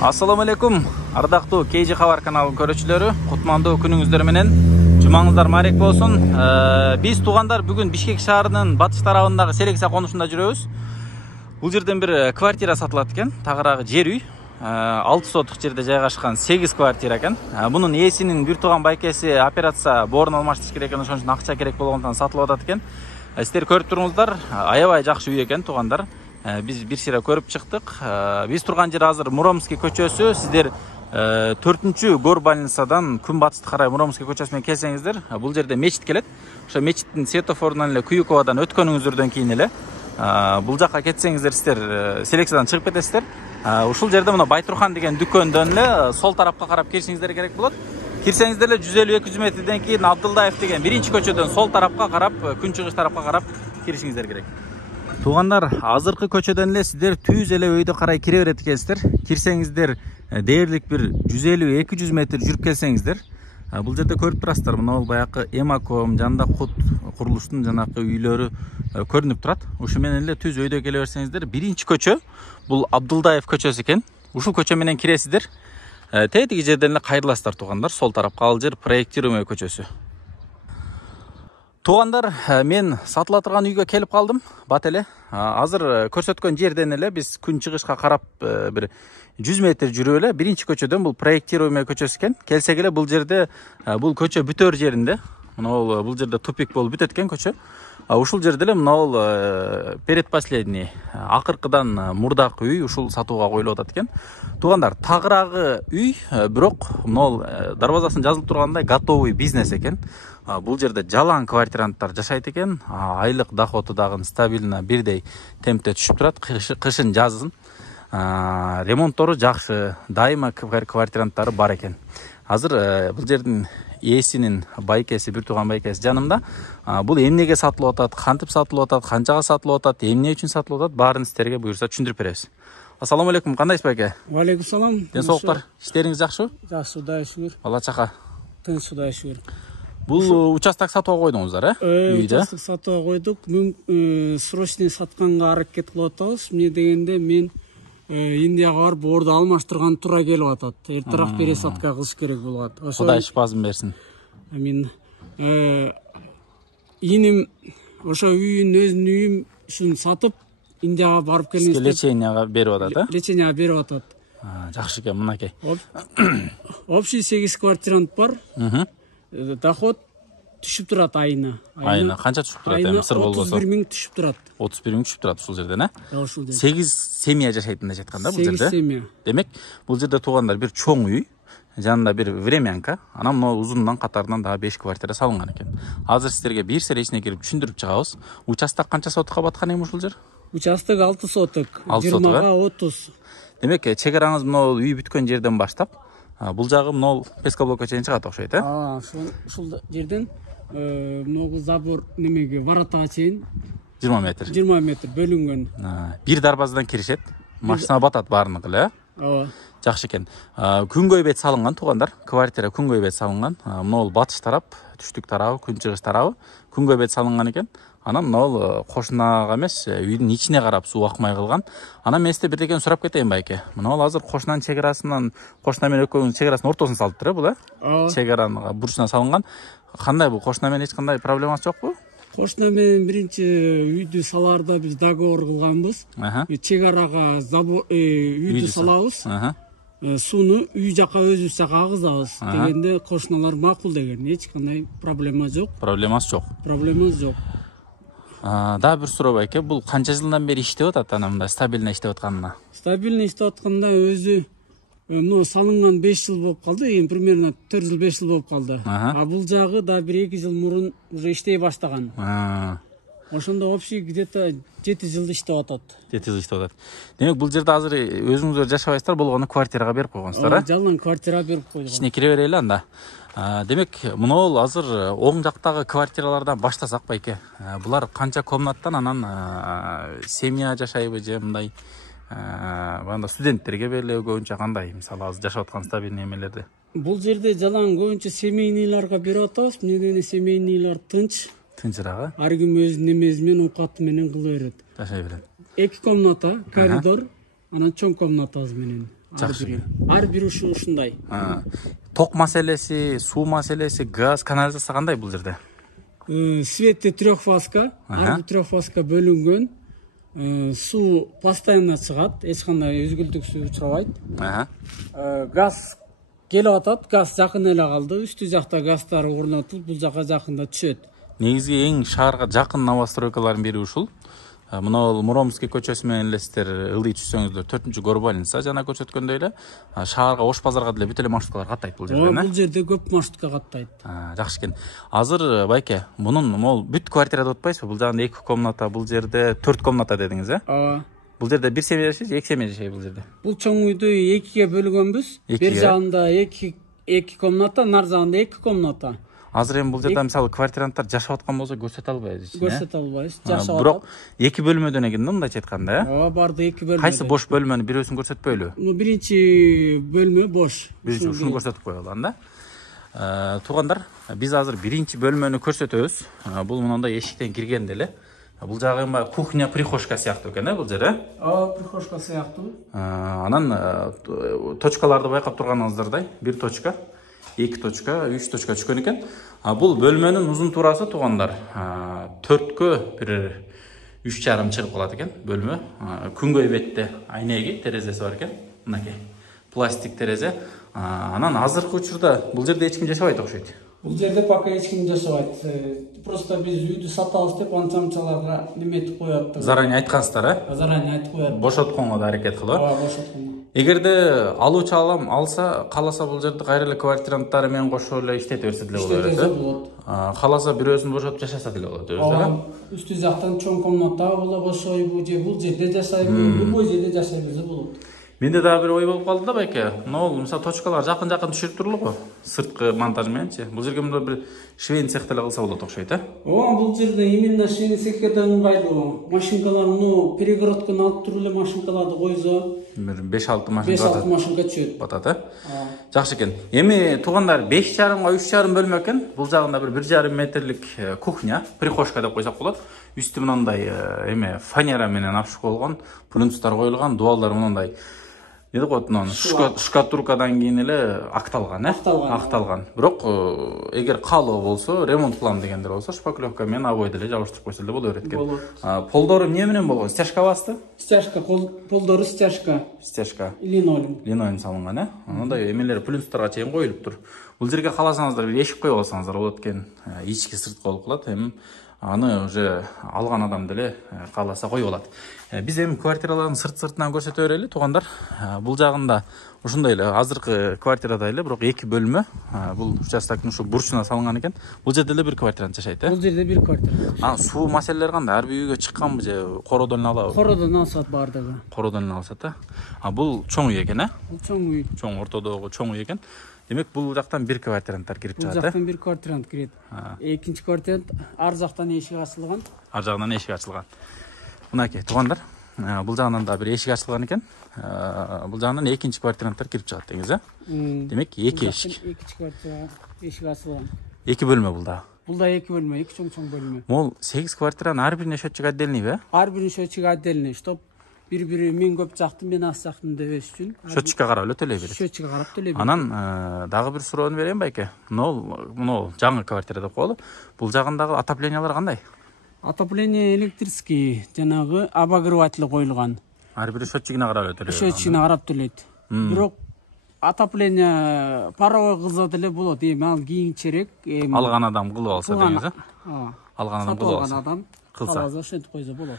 Assalamu alaikum. Ардактуу KG Кабар каналынын көрүүчүлөрү, кутмандуу күнүңүздөр менен. Жумаңыздар марек болсун. Биз туугандар бүгүн Бишкек шаарынын батыш тарабындагы Селекция конушунда жүрөбүз. Бул жерден бир квартира сатылат экен. Тагыраагы жер үй. 6 сотук жерде жайгашкан 8 квартира экен. Бунун ээсинин бир тууган байкеси операция борун алмаштырыш керек экен, ошон үчүн акча керек болгондуктан сатылып атат экен. Сиздер көрүп туруңуздар, аябай жакшы үй экен туугандар. Biz bir sıra көрүп чыктык. Biz турган жер азыр Муромский көчөсү. Сиздер 4-чү Горбольницадан күнбатышты карай Муромский көчөсү менен келсеңиздер, бул жерде мечит келет. Ошо мечиттин светофорунан эле Күйүковадан өткөнүңүздөрдөн кийин эле бул жакка кетсеңиздер, сиздер Селекциядан чыгып кетесиздер. Ушул жерде мына Байтурхан деген дүкөндөн эле сол тарапка карап киришиңиздер керек болот. Кирсеңиздер эле 150-200 метрден кийин Абдылдаев деген биринчи көчөдөн сол тарапка карап, күнчыгыш тарапка карап киришиңиздер керек. Туугандар, азыркы көчөдөн эле сиздер түз эле өйдө карай кире берет экенсиздер. Кирсеңиздер дээрлик бир 150-200 метр жүрүп келсеңиздер, бул жерде көрүп турасыздар, мына бул баягы Эмаком, жанында кут курулуштун жанакы үйлөрү көрүнүп турат. Ушу менен эле түз өйдө келе берсеңиздер, биринчи көчө бул Абдылдаев көчөсү экен. Ушул көчө менен киресиздер. Тетиги жерден эле кайрыласыздар туугандар, сол тарапка. Ал жер проектируемый көчөсү. Туугандар, мен сатыла турган үйгө келип калдым. Бат эле. Азыр көрсөткөн жерден эле биз күн чыгышка карап бир 100 метр жүрүп эле биринчи көчөдөн бул проектируемый көчөсү экен. Келсек эле бул жерде бул көчө бүтөр жеринде. Мына бул жерде тупик болуп бүтөт экен көчө. Ушул жерде эле мына предпоследний акыркыдан мурдакы үй ушул сатууга коюлуп атат экен. Туугандар, тагыраагы үй, бирок мына дарбазасын жазылып тургандай готовый бизнес экен. Бул жерде жалаң квартиранттар жашайт экен. Айлык доходу дагы стабильно бирдей темпте түшүп турат, кышын жазын. Ремонттору жакшы, дайыма квартиранттары бар экен. Азыр бул жердин ээсинин байкеси, бир тууган байкеси жанымда. Бул эмнеге сатылып атат, кантип сатылып атат, канчага сатылып атат, эмне үчүн сатылып атат, баарын сиздерге буюрса түшүндүрүп беребиз. Ассаламу алейкум, кандайсыз байке? Ва алейкум салам. Ден соолуктар, иштериңиз жакшыбы? Жакшы, Кудай шүгүр. Бала чака. Тынч, Кудай шүгүр. Бул участок сатууга койдуңуздар, үйдө? Участок сатууга койдук. Срочный сатканга аракет кылып атабыз. Эмне дегенде мен Индияга барып орду алмаштырган туура келип атат. Эртерээк пересадка кылыш керек болот. Кудай шипасын берсин. Амин. Иним ошо өзүнүн үйүм ушун сатып Индияга барып келгенде леченияга берип атат, леченияга берип атат. Жакшы экен, мынакей. Общий 8 квартирант бар. Доход түшүп турат айына. Айына канча түшүп турат, эми сыр болбосо? 31 миң түшүп турат. 31 миң түшүп турат ушул жерден, Ошол жерде. 8 семья жашайт деп жатканда бул жерде. 8 семья. Демек, бул жерде туугандар бир чоң үй, жанында бир времянка, анан могу узундан катарынан дагы 5 квартира салынган экен. Азыр сиздерге бир сыйра ичине кирип түшүндүрүп чыгабыз. Участок канча сотукка баткан эми ушул жер? Участок 6 соток, 20-га 30. Демек, чек-араңыз могу үй бүткөн жерден баштап, бул жагы могу Пескоблокко чейин чыгат окшойт, Ушул жерден могу забор немеге воротага чейин 20 метр. 20 метр бөлүнгөн. Бир дарбазадан киришет. Машина батат баарыныгы эле, Жакшы экен. Күнгөй бет салынган туугандар. Квартира күнгөй бет салынган. Мына батыш тарап, түштүк тарабы, күнчыгыш тарабы күнгөй бет салынган экен. Анан мына кошунага эмес, үйдүн ичине карап суу акмай калган. Анан мен сизде бир деген сурап кетейин байке. Мына азыр кошунанын чек-арасынан, кошуна менен экөөңүздүн чек-арасынын ортосуна салыптыр, бул чек-аранын бурчуна салынган. Кандай бул кошуна менен эч кандай проблемасы жокпу? Кошуна менен биринчи үйдү салаарда биз договор кылганбыз. Чек-арага үйдү салабыз. Сууну үй жака өзүбүз жака агызабыз дегенде кошуналар макул деген. Эч кандай проблема жок. Проблемасы жок. Проблемасы жок. Да бир суроо байке, бул канча жылдан бери иштеп атат, анан мындай стабильно иштеп атканына? Стабильно иштеп атканда өзү мына салынган 5 жыл болуп калды, эми примерно 4 жыл 5 жыл болуп калды. Бул жагы да 1-2 жыл мурун уже иштей баштаган. Ошондо общий где-то 7 жыл иштеп атат. 7 жыл иштеп атат. Демек бул жерде азыр өзүңүздөр жашабайсыздар, болгону квартирага берип койгонсуздар, Жалаң квартира берип койдук. Ичине кире берели анда. Демек, мына азыр оң жактагы квартиралардан баштасак байке. Булар канча комнаттан, анан семья жашайбы же мындай банда студенттерге берилеби көбүнчө кандай? Мисалы азыр жашап аткан стабильный эмелерди. Бул жерде жалаң көбүнчө семейныйларга берип атабыз. Эмне семейныйлар тынч. Тынчырак, Ар ким өзүнүн немеси менен укаты менен кыла берет. Жашай берет. 2 комната, коридор, анан чоң комнатабыз менен. ар бири ушундай. Ток маселеси, суу маселеси, газ, канализация кандай бул жерде? Светти трехфазка, ар бир трехфазка бөлүнгөн. Суу постоянно чыгат, эч кандай үзгүлтүксүз учурабайт. Газ келип атат, газ жакын эле калды. Үстү жакта газдар орнотулуп, бул жака жакында түшөт. Негизги эң шаарга жакын новостройкалардын бири ушул. Мына Муромский көчөсү менен элестер ылдый түшсөңүздөр 4-Горбалинца жана көрсөткөндөй эле шаарга Ош базарга деле бүт эле маршруткалар каттайт бул жерде. Бул жерде көп маршрутка каттайт. Жакшы экен. Азыр байке, мунун могул бүт квартирада отпайсызбы? Бул жагында 2 комната, бул жерде 4 комната дедиңиз, Ооба. Бул жерде бир семья жашайбы, 2 семья жашайбы бул жерде? Бул чоң үйдү 2ге бөлгөнбүз. Бир жагында 2 комната, нар жагында 2 комната. Азыр эми бул жерде мисалы квартиранттар жашап аткан болсо көрсөтө албайбыз. Көрсөтө албайбыз. Жашап атат. Бирок 2 бөлмөдөн экен да, мындайча айтканда, Ооба, барды 2 бөлмө. Кайсы бош бөлмөнү бирөөсүн көрсөтпөйлү? Биринчи бөлмө бош. Ушуну көрсөтүп коелу анда. Туугандар, биз азыр биринчи бөлмөнү көрсөтөбүз. Бул мындай эшиктен киргенде эле. Бул жагы эми кухня, прихожка сыяктуу экен, бул жер, Ооба, прихожка сыяктуу. Анан точкаларды байкап турганыңыздардай, 1 точка, 2 точка, 3 точка түшкөн экен. Бул бөлмөнүн узун туурасы туугандар 4кө бир 3,5 чыгып калат экен бөлмө. Күнгөй бетте айнеги терезеси бар экен. Мынакей пластик терезе. Анан азыркы учурда бул жерде эч ким жашабайт окшойт. Бул жерде пока эч ким жашабайт. Просто биз үйдү сатабыз деп анча-мынчаларга неметип коёт. Заранее айткансыздар, Заранее айтып коёт. Бошотконго да аракет кылып. Ооба, бошотконго. Эгерде алуучу алса, кааласа бул жерде кайра эле квартиранттары менен кошо эле иштете берсе деле болот. Кааласа бирөөсүн бошотуп жашаса деле болот, Ооба. Үстү жактан чоң комната боло бошойбу же бул жерде жашайбы, любой жерде жашайбыз болот. Менде дагы бир ой болуп калды да байке. Мисалы точкалар жакын-жакын түшүрүп турулугу, сырткы монтаж мененчи. Бул жерге мындай бир швейный цех деле кылса болот окшойт, Ооба, бул жерде именно швейный цехке да ыңгайлуу. Машинкаларны перегородканы алып туруп эле машинкаларды койсо, бир 5-6 машинка 5-6 машинка түшөт. Батат, Жакшы экен. Эми туугандар 5,5 3,5 бөлмө экен. Бул жагында бир 1,5 метрлик кухня, прихожка деп койсок болот. Үстү мындай эме фанера менен апшыкталган, плинтустар коюлган, дуалдар мындай Неде коет, шкатуркадан кийин эле акталган, Акталган. Бирок эгер каалоо болсо, ремонт кылам дегендер болсо, шпаклевка менен обой деле жабыштырып койсо деле боло берет экен. Полдору эмне менен болгон? Стяжка басты? Стяжка, полдору стяжка. Стяжка. Линолеум салынган, Мындай эмелер плюстарга чейин коюлуптур. Бул жерге кааласаңыздар бир эшик коюп алсаңыздар болот экен. Ички сырткы болуп калат. Эми аны уже алган адам деле кааласа коюп алат. Биз эми квартиралардын сырт-сыртынан көрсөтө берели, туугандар. Бул жагында ушундай эле азыркы квартирада эле, бирок 2 бөлмө. Бул участоктун ушу бурчуна салынган экен. Бул жерде эле бир квартирант жашайт, Бул жерде бир квартира. Суу маселелери кандай? Ар бир үйгө чыкканбы же кородон алабы? Кородон алышат бардыгы. Кородон алышат, Бул чоң үй экен, Бул чоң үй. Чоң ортодогу чоң үй экен. Демек бул жактан бир квартиранттар кирип чыгат, Бул жактан бир квартирант кирет. Экинчи квартирант ар жактан эшик ачылган. Ар жагынан эшик ачылган. Мынакей туугандар, бул жагынан да бир эшик ачылган экен. Бул жагынан экинчи квартиранттар кирип чыгат деңиз, Демек 2 эшик. Экинчи квартира эшик ачылган. 2 бөлмө бул да. Бул да 2 бөлмө, 2 чоң бөлмө. Могул 8 квартиранын ар бирине счетчик отдельныйбы? Ар биринин счетчиги отдельный, чтоб бири-бири мен көп жактым, мен аз жактым дебеш үчүн. Счетчикке карап эле төлөй берет. Счетчикке карап төлөй берет. Анан дагы бир суроону берейин байке. Мына жаңы квартира деп коелу. Бул жагындагы отоплениялар кандай? Отопление электрический, жанагы обогреватель коюлган. Ар бири счетчигине карап эле төлөйт. Счетчигине карап төлөйт. Бирок отопление паровой кылса деле болот. Эми ал кийинчерээк алган адам кылып алса деңиз, Алган адам кылып алса. Адам кылса ошентип койсо болот.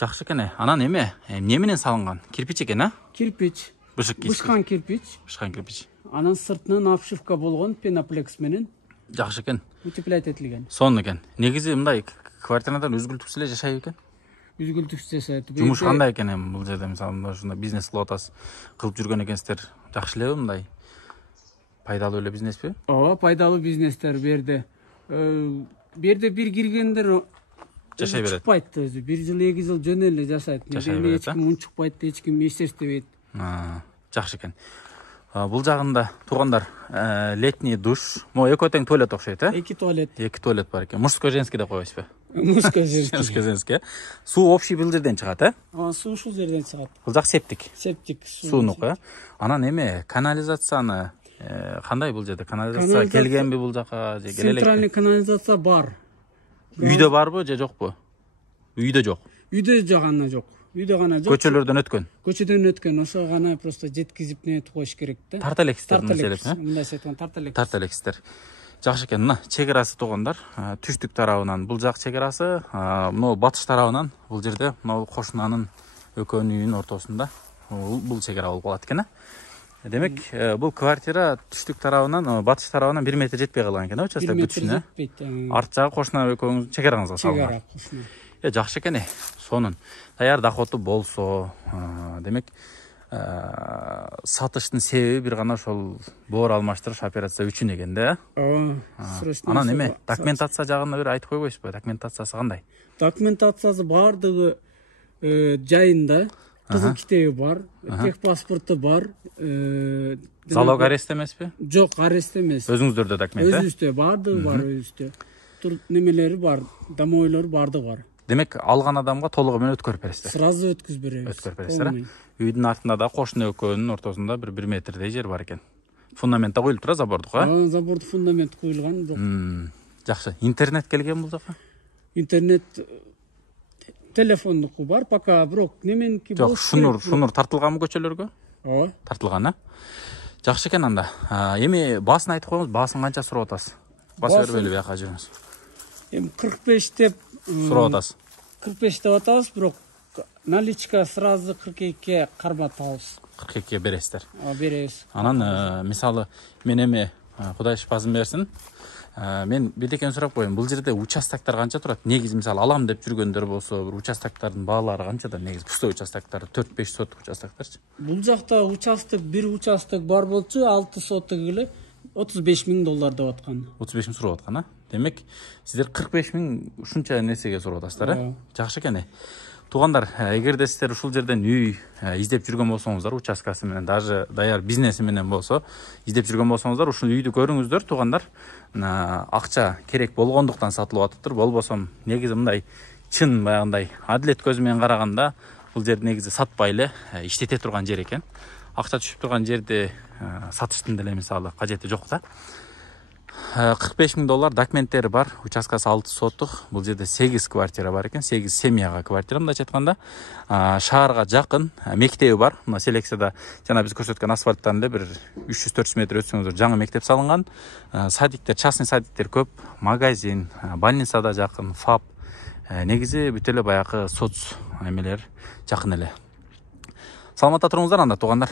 Жакшы экен. Анан эме менен салынган? Кирпич экен, Кирпич. Бышкан кирпич. Анан сыртынан обшивка болгон пеноплекс менен. Жакшы экен. Утеплять этилген. Сонун экен. Негизи мындай квартирадан үзгүлтүксүз эле жашайбы экен? Үзгүлтүксүз жашайт. Жумуш кандай экен эми бул жерде, мисалы ушундай бизнес кылып атасыз, кылып жүргөн экенсиздер. Жакшы элеби мындай? Пайдалуу эле бизнеспи? Ооба, пайдалуу бизнестер берди. Берде бир киргендер жашай берет. Чыкпайт өзү. 1 жыл 2 жыл жөн эле жашайт. Эч ким унчукпайт, эч ким эч эстебейт. Жакшы экен. Бул жагында туугандар летний душ, экөө тең туалет окшойт, 2 туалет. 2 туалет бар экен. Мужской, женский деп койбойсузбу? Мускозерский. Суу общий бул жерден чыгат, Суу ушул жерден чыгат. Бул жак септик. Септик Суунук, Анан эме канализацияны кандай бул жерде? Канализация келгенби бул жака же келе элек? Центральный канализация бар. Үйдө барбы же жокпу? Үйдө жок. Үйдө гана жок. Үйдө гана жок. Көчөлөрдөн өткөн. Көчөдөн өткөн. Ошо гана просто жеткизип нетип коюш керек да. Тарта элексиздер мындай айткан тарта элексиздер. Жакшы экен. Мына чек арасы туугандар, түштүк тарабынан бул жак чек арасы, могу батыш тарабынан бул жерде могу кошунанын экөөнүн үйүнүн ортосунда бул чек ара болуп калат экен. Демек, бул квартира түштүк тарабынан, батыш тарабынан 1 метр жетпей калган экен, участок бүтүшүнө. Арт жагы кошуна экөөңүз чек араңызга салган. Жакшы экен. Сонун даяр доходу болсо, демек, сатыштын себеби бир гана ошол боор алмаштырыш операция үчүн экен да. Анан эме документация жагында бир айтып койбойсузбу? Документациясы кандай? Документациясы бардыгы жайында. Кызыл китеби бар, техпаспорту бар. Залог арест эмеспи? Жок, арест эмес. Өзүңүздөрдө документ? Өзүбүздө бардыгы бар, өзүбүздө. Немелери бар, домойлору бардыгы бар. Демек, алган адамга толугу менен өткөрүп бересиздер. Сразу өткүзүп беребиз. Өткөрүп бересиздер. Үйдүн артында да кошуна экөөнүн ортосунда бир 1 метрдей жер бар экен. Фундамент да коюлуп турат, забордук, Заборду фундамент коюлган, жок. Жакшы. Интернет келген бул жака? Интернет телефондуку бар, пока бирок неменики болуш керек. Жок, шунур тартылганбы көчөлөргө? Ооба. Тартылган, Жакшы экен анда. Эми баасын айтып коюңуз, баасын канча сурап атасыз? Баса бербейли бияка жүрүңүз. Эми 45 деп сурап атасыз. 45 деп атабыз, бирок наличка сразу 42 карматабыз. 42 бересиздер. Беребиз. Анан мисалы мен эми Кудай шипасын берсин. Мен бирдекени сурап коеюн. Бул жерде участоктор канча турат? Негизи мисалы алам деп жүргөндөр болсо, бир участоктордун баалары канчада? Негизи пустой участоктор 4-5 соттук участокторчу. Бул жакта бир участок бар болчу, 6 соттук эле $35,000 деп аткан. 35 миң сурап аткан, Демек, сиздер 45 миң ушунча нерсеге сурап атасыздар, Жакшы экен. Туугандар, эгерде сиздер ушул жерден үй издеп жүргөн болсоңуздар, участкасы менен, даже даяр бизнеси менен болсо, издеп жүргөн болсоңуздар, ушул үйдү көрүңүздөр, туугандар. Акча керек болгондуктан сатылып атыптыр. Болбосо, негизи мындай чын баягындай адилет көзү менен караганда, бул жер негизи сатпай эле иштете турган жер экен. Акча түшүп турган жерди сатыштын деле мисалы кажети жок да. $45,000 документтери бар, участкасы 6 соттук. Бул жерде 8 квартира бар экен, 8 семьяга квартира, мындайча айтканда. Шаарга жакын мектеби бар. Мына селекцияда жана биз көрсөткөн асфальттан эле бир 300-400 метр өтсөңүздөр жаңы мектеп салынган. Садиктер, частный садиктер көп, магазин, больницада жакын, ФАП. Негизи бүт эле баягы соц эмелер жакын эле. Саламатта туруңуздар анда, туугандар.